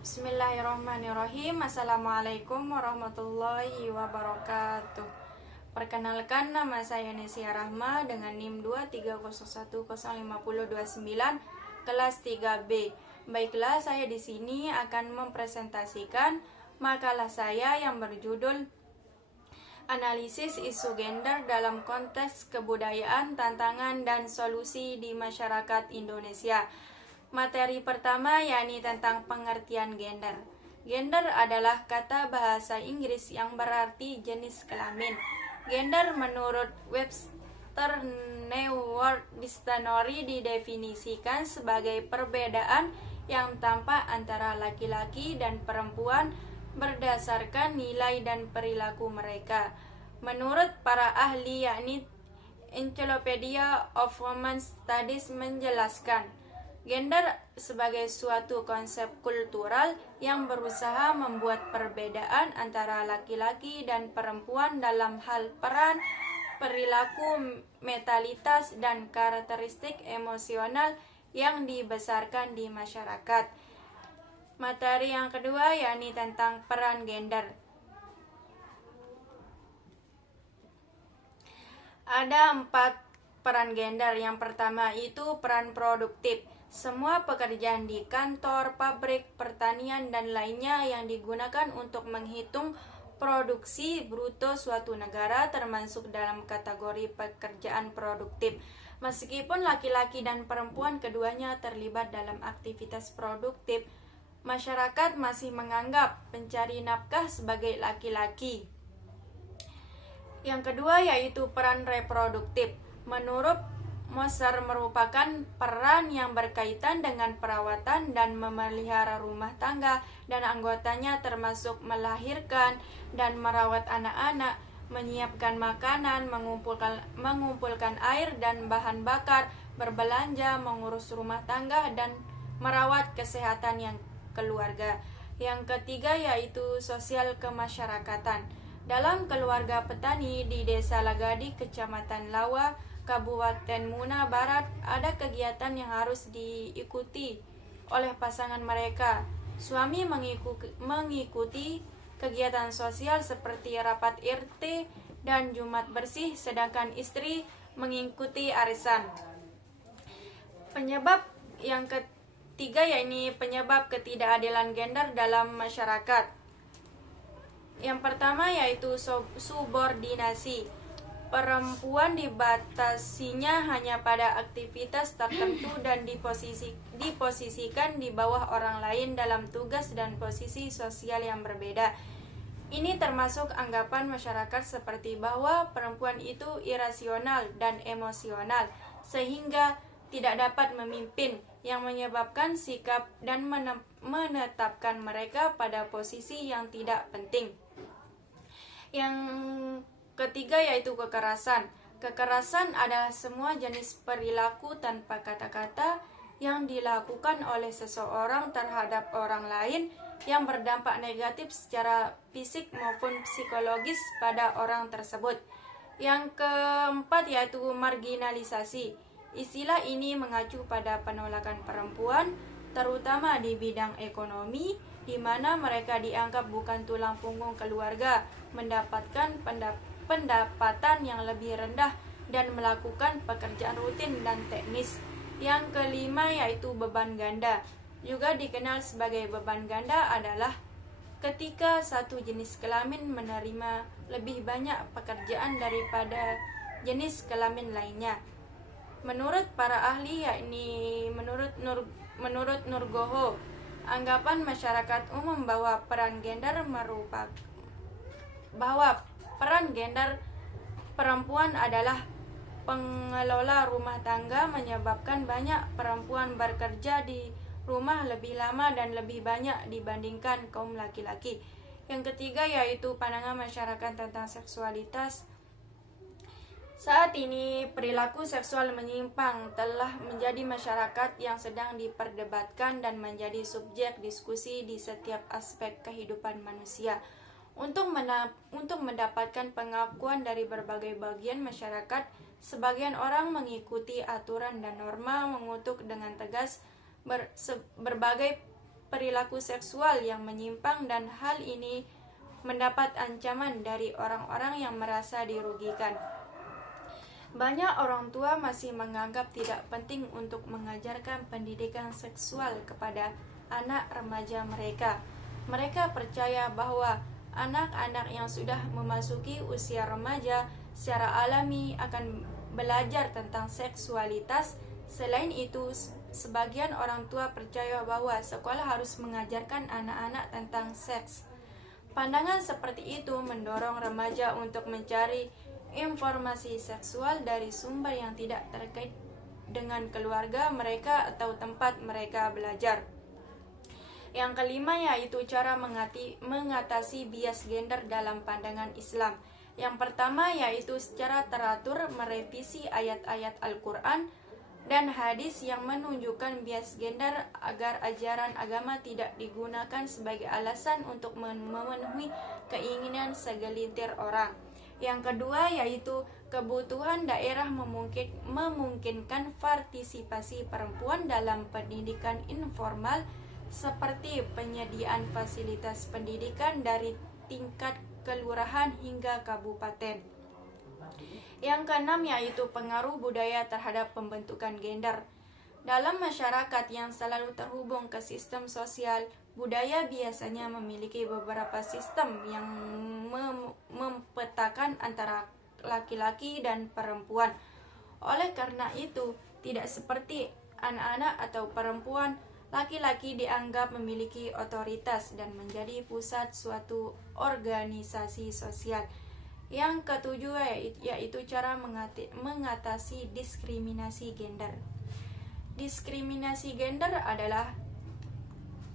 Bismillahirrahmanirrahim. Assalamualaikum warahmatullahi wabarakatuh. Perkenalkan, nama saya Nesia Rahma dengan NIM 230105029 kelas 3B. Baiklah, saya di sini akan mempresentasikan makalah saya yang berjudul Analisis Isu Gender dalam Konteks Kebudayaan, Tantangan dan Solusi di Masyarakat Indonesia. Materi pertama yakni tentang pengertian gender. Gender adalah kata bahasa Inggris yang berarti jenis kelamin. Gender menurut Webster New World Dictionary didefinisikan sebagai perbedaan yang tampak antara laki-laki dan perempuan berdasarkan nilai dan perilaku mereka. Menurut para ahli yakni Encyclopedia of Women's Studies menjelaskan, gender sebagai suatu konsep kultural yang berusaha membuat perbedaan antara laki-laki dan perempuan dalam hal peran, perilaku, mentalitas, dan karakteristik emosional yang dibesarkan di masyarakat. Materi yang kedua yakni tentang peran gender. Ada 4 peran gender. Yang pertama itu peran produktif. Semua pekerjaan di kantor, pabrik, pertanian, dan lainnya yang digunakan untuk menghitung produksi bruto suatu negara termasuk dalam kategori pekerjaan produktif. Meskipun laki-laki dan perempuan keduanya terlibat dalam aktivitas produktif, masyarakat masih menganggap pencari nafkah sebagai laki-laki. Yang kedua yaitu peran reproduktif. Menurut Moser merupakan peran yang berkaitan dengan perawatan dan memelihara rumah tangga dan anggotanya termasuk melahirkan dan merawat anak-anak, menyiapkan makanan, mengumpulkan air dan bahan bakar, berbelanja, mengurus rumah tangga dan merawat kesehatan yang keluarga. Yang ketiga yaitu sosial kemasyarakatan. Dalam keluarga petani di Desa Lagadi, Kecamatan Lawa, Kabupaten Muna Barat, ada kegiatan yang harus diikuti oleh pasangan mereka. Suami mengikuti kegiatan sosial seperti rapat RT dan Jumat bersih, sedangkan istri mengikuti arisan. Penyebab yang ketiga yakni penyebab ketidakadilan gender dalam masyarakat. Yang pertama yaitu subordinasi. Perempuan dibatasinya hanya pada aktivitas tertentu dan diposisikan di bawah orang lain dalam tugas dan posisi sosial yang berbeda. Ini termasuk anggapan masyarakat seperti bahwa perempuan itu irasional dan emosional sehingga tidak dapat memimpin, yang menyebabkan sikap dan menetapkan mereka pada posisi yang tidak penting. Yang ketiga yaitu kekerasan. Kekerasan adalah semua jenis perilaku tanpa kata-kata yang dilakukan oleh seseorang terhadap orang lain yang berdampak negatif secara fisik maupun psikologis pada orang tersebut. Yang keempat yaitu marginalisasi. Istilah ini mengacu pada penolakan perempuan, terutama di bidang ekonomi, di mana mereka dianggap bukan tulang punggung keluarga, mendapatkan pendapatan yang lebih rendah dan melakukan pekerjaan rutin dan teknis. Yang kelima yaitu beban ganda. Juga dikenal sebagai beban ganda adalah ketika satu jenis kelamin menerima lebih banyak pekerjaan daripada jenis kelamin lainnya. Menurut para ahli yakni menurut Nurgoho, anggapan masyarakat umum bahwa peran gender perempuan adalah pengelola rumah tangga, menyebabkan banyak perempuan bekerja di rumah lebih lama dan lebih banyak dibandingkan kaum laki-laki. Yang ketiga yaitu pandangan masyarakat tentang seksualitas. Saat ini perilaku seksual menyimpang telah menjadi masyarakat yang sedang diperdebatkan dan menjadi subjek diskusi di setiap aspek kehidupan manusia. Untuk mendapatkan pengakuan dari berbagai bagian masyarakat, sebagian orang mengikuti aturan dan norma, mengutuk dengan tegas berbagai perilaku seksual yang menyimpang, dan hal ini mendapat ancaman dari orang-orang yang merasa dirugikan. Banyak orang tua masih menganggap tidak penting untuk mengajarkan pendidikan seksual kepada anak remaja mereka. Mereka percaya bahwa anak-anak yang sudah memasuki usia remaja secara alami akan belajar tentang seksualitas. Selain itu, sebagian orang tua percaya bahwa sekolah harus mengajarkan anak-anak tentang seks. Pandangan seperti itu mendorong remaja untuk mencari informasi seksual dari sumber yang tidak terkait dengan keluarga mereka atau tempat mereka belajar. Yang kelima yaitu cara mengatasi bias gender dalam pandangan Islam. Yang pertama yaitu secara teratur merevisi ayat-ayat Al-Quran dan hadis yang menunjukkan bias gender agar ajaran agama tidak digunakan sebagai alasan untuk memenuhi keinginan segelintir orang. Yang kedua yaitu kebutuhan daerah memungkinkan partisipasi perempuan dalam pendidikan informal seperti penyediaan fasilitas pendidikan dari tingkat kelurahan hingga kabupaten. Yang keenam yaitu pengaruh budaya terhadap pembentukan gender. Dalam masyarakat yang selalu terhubung ke sistem sosial, budaya biasanya memiliki beberapa sistem yang mempetakan antara laki-laki dan perempuan. Oleh karena itu, tidak seperti anak-anak atau perempuan, laki-laki dianggap memiliki otoritas dan menjadi pusat suatu organisasi sosial. Yang ketujuh yaitu cara mengatasi diskriminasi gender. Diskriminasi gender adalah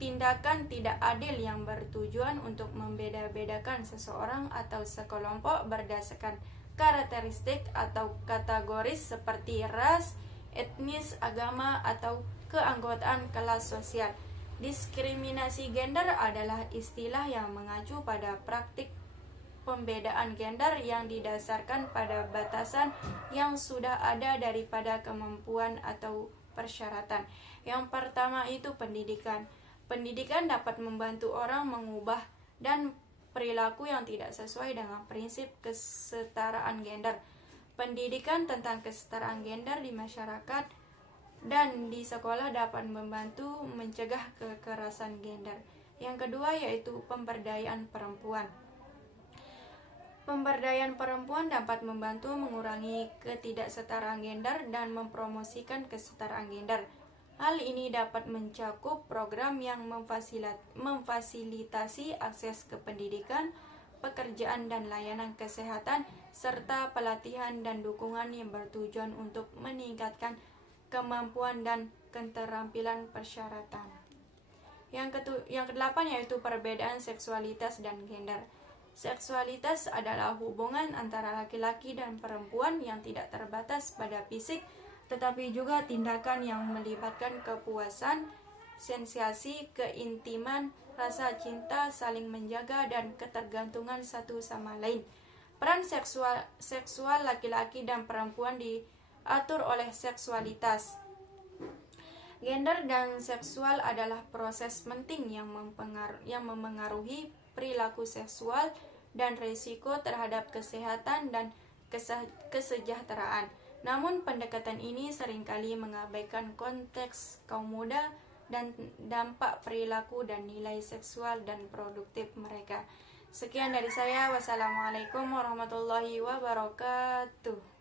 tindakan tidak adil yang bertujuan untuk membeda-bedakan seseorang atau sekelompok berdasarkan karakteristik atau kategoris seperti ras, etnis, agama, atau keanggotaan kelas sosial. Diskriminasi gender adalah istilah yang mengacu pada praktik pembedaan gender yang didasarkan pada batasan yang sudah ada daripada kemampuan atau persyaratan. Yang pertama itu pendidikan. Pendidikan dapat membantu orang mengubah dan perilaku yang tidak sesuai dengan prinsip kesetaraan gender. Pendidikan tentang kesetaraan gender di masyarakat dan di sekolah dapat membantu mencegah kekerasan gender. Yang kedua yaitu pemberdayaan perempuan. Pemberdayaan perempuan dapat membantu mengurangi ketidaksetaraan gender dan mempromosikan kesetaraan gender. Hal ini dapat mencakup program yang memfasilitasi akses ke pendidikan, pekerjaan dan layanan kesehatan, serta pelatihan dan dukungan yang bertujuan untuk meningkatkan kemampuan dan keterampilan persyaratan. Yang kedelapan yaitu perbedaan seksualitas dan gender. Seksualitas adalah hubungan antara laki-laki dan perempuan yang tidak terbatas pada fisik, tetapi juga tindakan yang melibatkan kepuasan, sensasi, keintiman, rasa cinta, saling menjaga, dan ketergantungan satu sama lain. Peran seksual laki-laki dan perempuan diatur oleh seksualitas. Gender dan seksual adalah proses penting yang memengaruhi perilaku seksual dan risiko terhadap kesehatan dan kesejahteraan. Namun pendekatan ini seringkali mengabaikan konteks kaum muda dan dampak perilaku dan nilai seksual dan produktif mereka. Sekian dari saya. Wassalamualaikum warahmatullahi wabarakatuh.